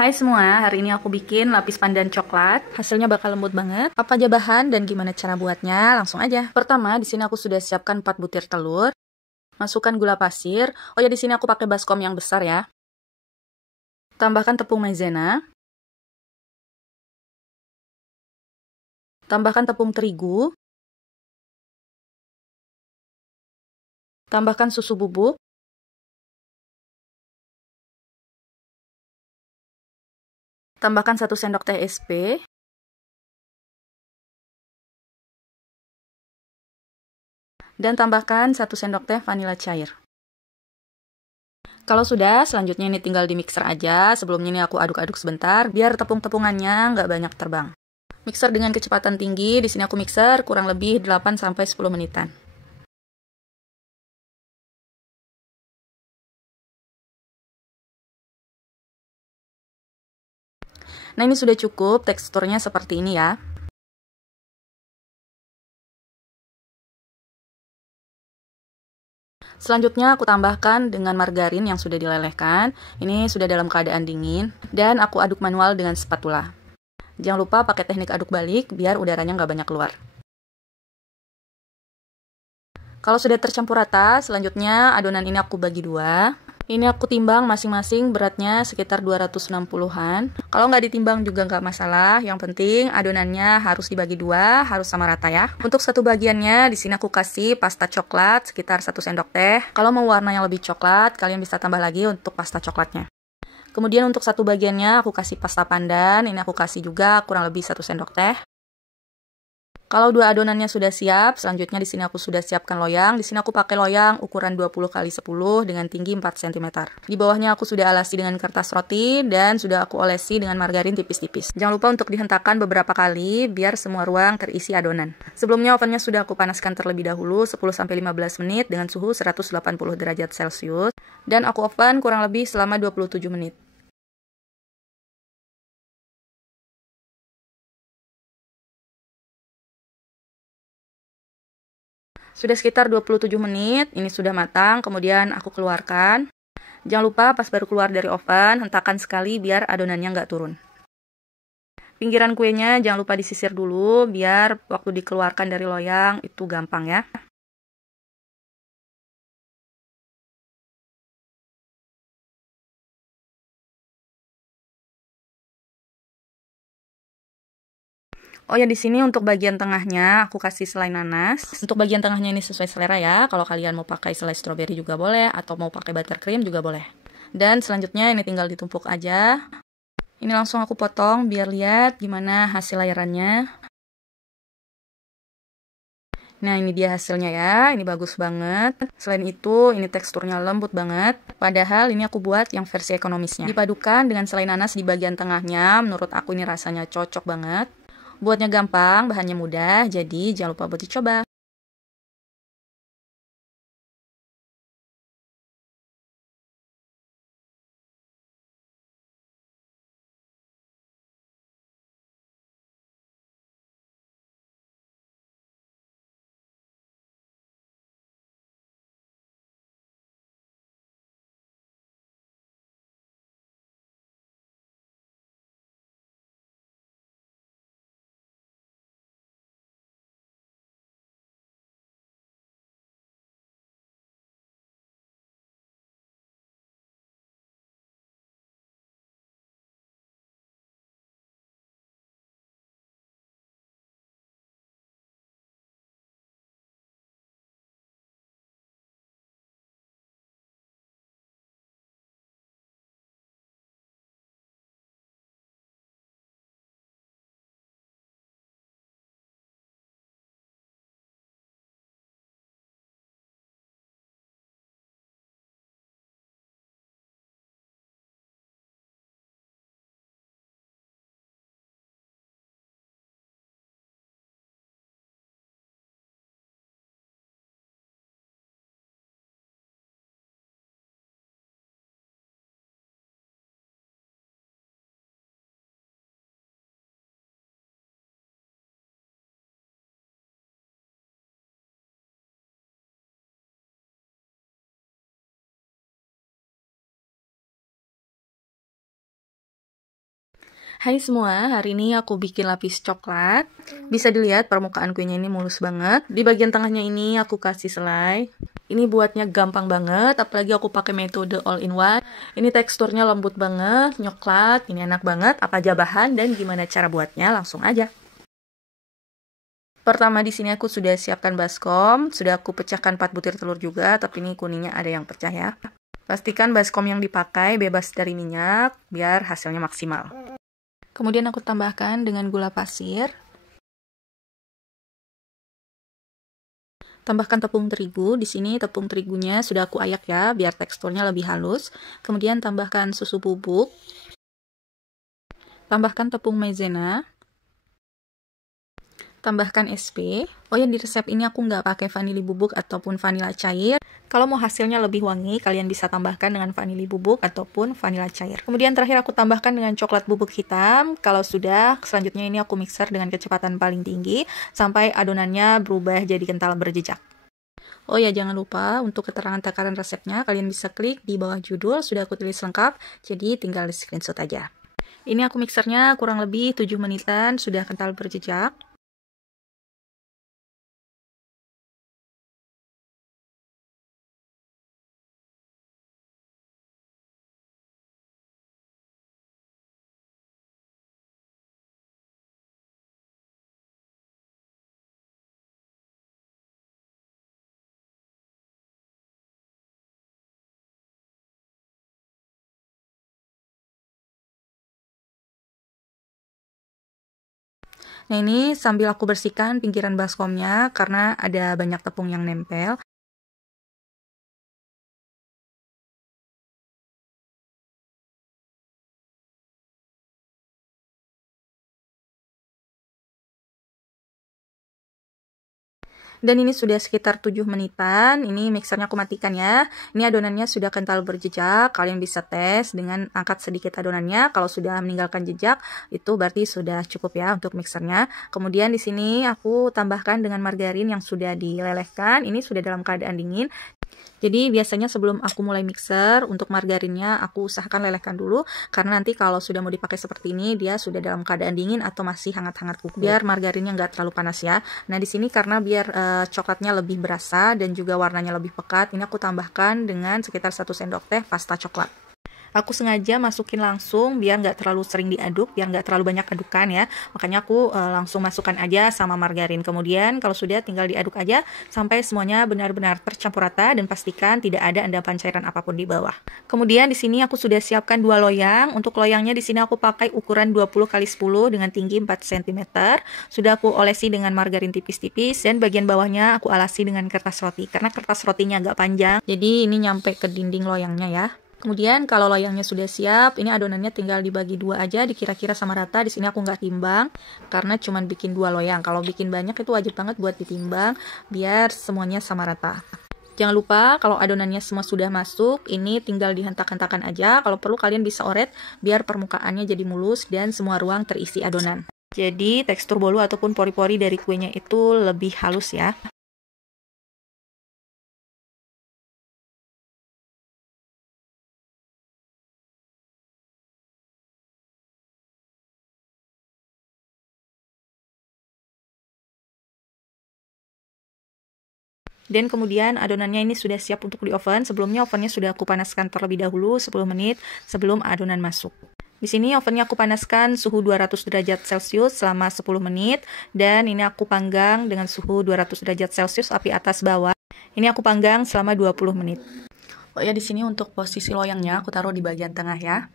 Hai semua, hari ini aku bikin lapis pandan coklat. Hasilnya bakal lembut banget. Apa aja bahan dan gimana cara buatnya? Langsung aja. Pertama, di sini aku sudah siapkan 4 butir telur. Masukkan gula pasir. Oh ya, di sini aku pakai baskom yang besar ya. Tambahkan tepung maizena. Tambahkan tepung terigu. Tambahkan susu bubuk. Tambahkan 1 sendok teh SP. Dan tambahkan 1 sendok teh vanila cair. Kalau sudah, selanjutnya ini tinggal di mixer aja. Sebelumnya ini aku aduk-aduk sebentar, biar tepung-tepungannya nggak banyak terbang. Mixer dengan kecepatan tinggi, di sini aku mixer kurang lebih 8-10 menitan. Nah, ini sudah cukup, teksturnya seperti ini ya. Selanjutnya aku tambahkan dengan margarin yang sudah dilelehkan. Ini sudah dalam keadaan dingin. Dan aku aduk manual dengan spatula. Jangan lupa pakai teknik aduk balik biar udaranya nggak banyak keluar. Kalau sudah tercampur rata, selanjutnya adonan ini aku bagi dua. Ini aku timbang masing-masing beratnya sekitar 260-an. Kalau nggak ditimbang juga nggak masalah. Yang penting adonannya harus dibagi dua, harus sama rata ya. Untuk satu bagiannya, di sini aku kasih pasta coklat sekitar 1 sendok teh. Kalau mau warna yang lebih coklat, kalian bisa tambah lagi untuk pasta coklatnya. Kemudian untuk satu bagiannya aku kasih pasta pandan. Ini aku kasih juga kurang lebih 1 sendok teh. Kalau dua adonannya sudah siap, selanjutnya di sini aku sudah siapkan loyang. Di sini aku pakai loyang ukuran 20x10 dengan tinggi 4 cm. Di bawahnya aku sudah alasi dengan kertas roti dan sudah aku olesi dengan margarin tipis-tipis. Jangan lupa untuk dihentakkan beberapa kali biar semua ruang terisi adonan. Sebelumnya ovennya sudah aku panaskan terlebih dahulu 10-15 menit dengan suhu 180 derajat Celcius dan aku oven kurang lebih selama 27 menit. Sudah sekitar 27 menit, ini sudah matang, kemudian aku keluarkan. Jangan lupa pas baru keluar dari oven, hentakan sekali biar adonannya nggak turun. Pinggiran kuenya jangan lupa disisir dulu, biar waktu dikeluarkan dari loyang itu gampang ya. Oh ya, di sini untuk bagian tengahnya aku kasih selai nanas. Untuk bagian tengahnya ini sesuai selera ya. Kalau kalian mau pakai selai stroberi juga boleh, atau mau pakai buttercream juga boleh. Dan selanjutnya ini tinggal ditumpuk aja. Ini langsung aku potong biar lihat gimana hasil layerannya. Nah, ini dia hasilnya ya. Ini bagus banget. Selain itu, ini teksturnya lembut banget. Padahal ini aku buat yang versi ekonomisnya. Dipadukan dengan selai nanas di bagian tengahnya, menurut aku ini rasanya cocok banget. Buatnya gampang, bahannya mudah, jadi jangan lupa buat dicoba. Hai semua, hari ini aku bikin lapis coklat. Bisa dilihat permukaan kuenya ini mulus banget. Di bagian tengahnya ini aku kasih selai. Ini buatnya gampang banget, apalagi aku pakai metode all in one. Ini teksturnya lembut banget, nyoklat, ini enak banget. Apa aja bahan dan gimana cara buatnya, langsung aja. Pertama di sini aku sudah siapkan baskom, sudah aku pecahkan 4 butir telur juga, tapi ini kuningnya ada yang pecah ya. Pastikan baskom yang dipakai bebas dari minyak, biar hasilnya maksimal. Kemudian aku tambahkan dengan gula pasir. Tambahkan tepung terigu. Di sini tepung terigunya sudah aku ayak ya, biar teksturnya lebih halus. Kemudian tambahkan susu bubuk. Tambahkan tepung maizena. Tambahkan SP. Oh ya, di resep ini aku nggak pakai vanili bubuk ataupun vanila cair. Kalau mau hasilnya lebih wangi, kalian bisa tambahkan dengan vanili bubuk ataupun vanila cair. Kemudian terakhir aku tambahkan dengan coklat bubuk hitam. Kalau sudah, selanjutnya ini aku mixer dengan kecepatan paling tinggi sampai adonannya berubah jadi kental berjejak. Oh ya, jangan lupa untuk keterangan takaran resepnya, kalian bisa klik di bawah judul, sudah aku tulis lengkap, jadi tinggal di screenshot aja. Ini aku mixernya kurang lebih 7 menitan, sudah kental berjejak. Nah, ini sambil aku bersihkan pinggiran baskomnya karena ada banyak tepung yang nempel. Dan ini sudah sekitar 7 menitan. Ini mixernya aku matikan ya. Ini adonannya sudah kental berjejak. Kalian bisa tes dengan angkat sedikit adonannya. Kalau sudah meninggalkan jejak, itu berarti sudah cukup ya untuk mixernya. Kemudian di sini aku tambahkan dengan margarin yang sudah dilelehkan. Ini sudah dalam keadaan dingin. Jadi biasanya sebelum aku mulai mixer, untuk margarinnya aku usahakan lelehkan dulu, karena nanti kalau sudah mau dipakai seperti ini, dia sudah dalam keadaan dingin atau masih hangat-hangat kuku. Biar margarinnya nggak terlalu panas ya. Nah di sini karena biar coklatnya lebih berasa dan juga warnanya lebih pekat, ini aku tambahkan dengan sekitar 1 sendok teh pasta coklat. Aku sengaja masukin langsung biar nggak terlalu sering diaduk, biar nggak terlalu banyak adukan ya. Makanya aku langsung masukkan aja sama margarin. Kemudian kalau sudah tinggal diaduk aja sampai semuanya benar-benar tercampur rata dan pastikan tidak ada endapan cairan apapun di bawah. Kemudian di sini aku sudah siapkan 2 loyang. Untuk loyangnya di sini aku pakai ukuran 20 x 10 dengan tinggi 4 cm. Sudah aku olesi dengan margarin tipis-tipis dan bagian bawahnya aku alasi dengan kertas roti karena kertas rotinya agak panjang. Jadi ini nyampe ke dinding loyangnya ya. Kemudian kalau loyangnya sudah siap, ini adonannya tinggal dibagi 2 aja, dikira-kira sama rata. Di sini aku nggak timbang karena cuman bikin 2 loyang. Kalau bikin banyak itu wajib banget buat ditimbang biar semuanya sama rata. Jangan lupa kalau adonannya semua sudah masuk, ini tinggal dihentak-hentakan aja. Kalau perlu kalian bisa oret biar permukaannya jadi mulus dan semua ruang terisi adonan. Jadi tekstur bolu ataupun pori-pori dari kuenya itu lebih halus ya. Dan kemudian adonannya ini sudah siap untuk di oven. Sebelumnya ovennya sudah aku panaskan terlebih dahulu 10 menit sebelum adonan masuk. Di sini ovennya aku panaskan suhu 200 derajat Celcius selama 10 menit. Dan ini aku panggang dengan suhu 200 derajat Celcius api atas bawah. Ini aku panggang selama 20 menit. Oh ya, di sini untuk posisi loyangnya aku taruh di bagian tengah ya.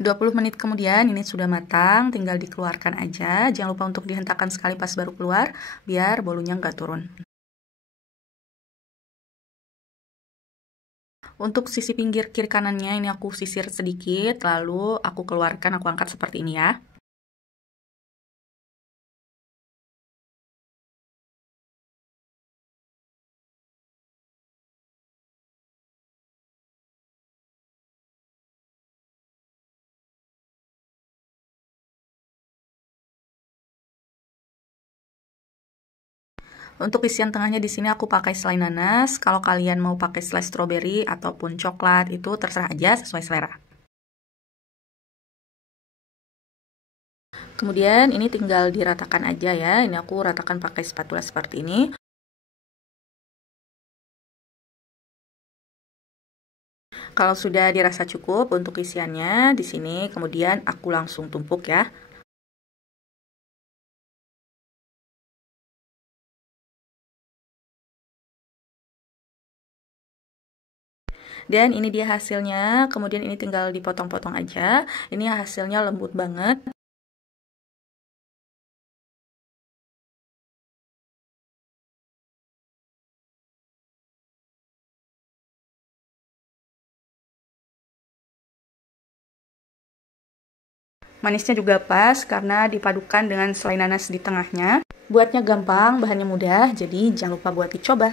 20 menit kemudian ini sudah matang, tinggal dikeluarkan aja. Jangan lupa untuk dihentakkan sekali pas baru keluar, biar bolunya nggak turun. Untuk sisi pinggir kiri kanannya ini aku sisir sedikit, lalu aku keluarkan, aku angkat seperti ini ya. Untuk isian tengahnya di sini aku pakai selai nanas. Kalau kalian mau pakai selai stroberi ataupun coklat, itu terserah aja sesuai selera. Kemudian ini tinggal diratakan aja ya. Ini aku ratakan pakai spatula seperti ini. Kalau sudah dirasa cukup untuk isiannya di sini, kemudian aku langsung tumpuk ya. Dan ini dia hasilnya, kemudian ini tinggal dipotong-potong aja. Ini hasilnya lembut banget. Manisnya juga pas karena dipadukan dengan selai nanas di tengahnya. Buatnya gampang, bahannya mudah, jadi jangan lupa buat dicoba.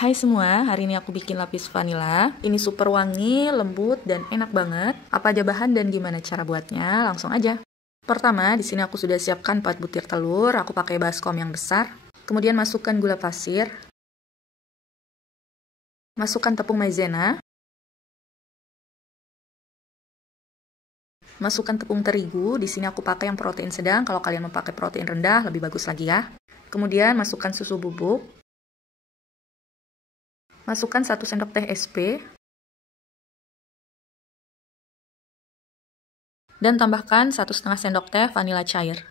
Hai semua, hari ini aku bikin lapis vanila. Ini super wangi, lembut, dan enak banget. Apa aja bahan dan gimana cara buatnya? Langsung aja. Pertama, di sini aku sudah siapkan 4 butir telur. Aku pakai baskom yang besar. Kemudian masukkan gula pasir. Masukkan tepung maizena. Masukkan tepung terigu. Di sini aku pakai yang protein sedang. Kalau kalian mau pakai protein rendah, lebih bagus lagi ya. Kemudian masukkan susu bubuk. Masukkan 1 sendok teh SP. Dan tambahkan 1,5 sendok teh vanila cair.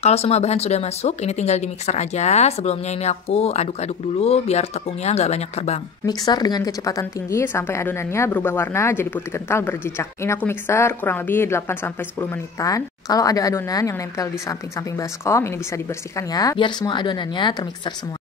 Kalau semua bahan sudah masuk, ini tinggal di mixer aja. Sebelumnya ini aku aduk-aduk dulu biar tepungnya nggak banyak terbang. Mixer dengan kecepatan tinggi sampai adonannya berubah warna jadi putih kental berjejak. Ini aku mixer kurang lebih 8-10 menitan. Kalau ada adonan yang nempel di samping-samping baskom, ini bisa dibersihkan ya, biar semua adonannya termixer semua.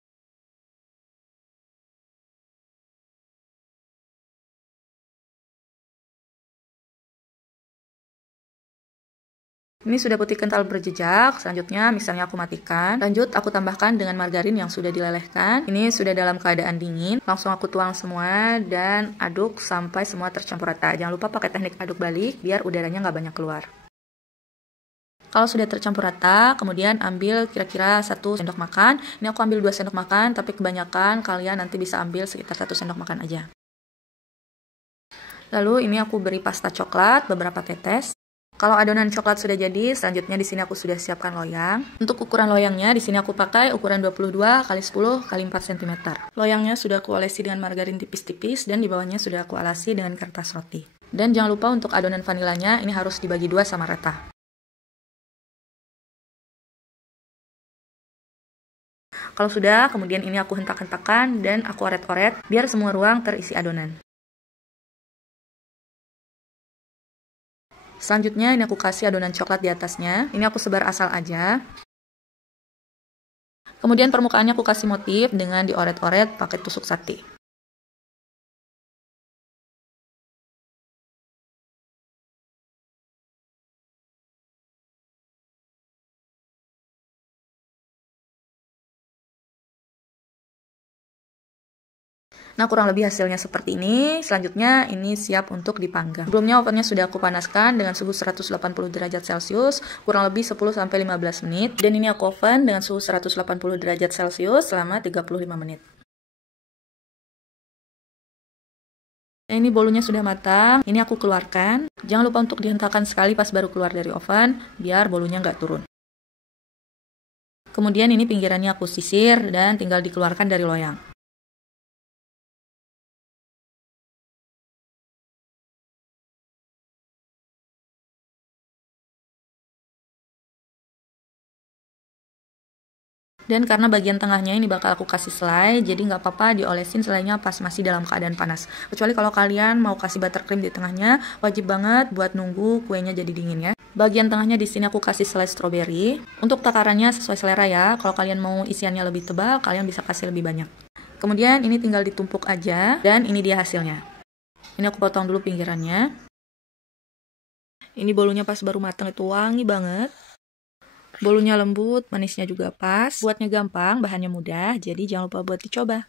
Ini sudah putih kental berjejak, selanjutnya mixernya aku matikan. Lanjut aku tambahkan dengan margarin yang sudah dilelehkan. Ini sudah dalam keadaan dingin. Langsung aku tuang semua dan aduk sampai semua tercampur rata. Jangan lupa pakai teknik aduk balik biar udaranya nggak banyak keluar. Kalau sudah tercampur rata, kemudian ambil kira-kira 1 sendok makan. Ini aku ambil 2 sendok makan, tapi kebanyakan kalian nanti bisa ambil sekitar 1 sendok makan aja. Lalu ini aku beri pasta coklat beberapa tetes. Kalau adonan coklat sudah jadi, selanjutnya di sini aku sudah siapkan loyang. Untuk ukuran loyangnya di sini aku pakai ukuran 22 x 10 x 4 cm. Loyangnya sudah aku olesi dengan margarin tipis-tipis dan di bawahnya sudah aku alasi dengan kertas roti. Dan jangan lupa untuk adonan vanilanya ini harus dibagi 2 sama rata. Kalau sudah, kemudian ini aku hentak-hentakan dan aku oret-oret biar semua ruang terisi adonan. Selanjutnya ini aku kasih adonan coklat di atasnya. Ini aku sebar asal aja. Kemudian permukaannya aku kasih motif dengan dioret-oret pakai tusuk sate. Nah, kurang lebih hasilnya seperti ini. Selanjutnya ini siap untuk dipanggang. Sebelumnya ovennya sudah aku panaskan dengan suhu 180 derajat Celcius kurang lebih 10-15 menit. Dan ini aku oven dengan suhu 180 derajat Celcius selama 35 menit. Nah, ini bolunya sudah matang. Ini aku keluarkan. Jangan lupa untuk dihentakkan sekali pas baru keluar dari oven, biar bolunya nggak turun. Kemudian ini pinggirannya aku sisir dan tinggal dikeluarkan dari loyang. Dan karena bagian tengahnya ini bakal aku kasih selai, jadi nggak apa-apa diolesin selainya pas masih dalam keadaan panas. Kecuali kalau kalian mau kasih buttercream di tengahnya, wajib banget buat nunggu kuenya jadi dingin ya. Bagian tengahnya di sini aku kasih selai stroberi. Untuk takarannya sesuai selera ya. Kalau kalian mau isiannya lebih tebal, kalian bisa kasih lebih banyak. Kemudian ini tinggal ditumpuk aja, dan ini dia hasilnya. Ini aku potong dulu pinggirannya. Ini bolunya pas baru matang itu wangi banget. Bolunya lembut, manisnya juga pas. Buatnya gampang, bahannya mudah, jadi jangan lupa buat dicoba.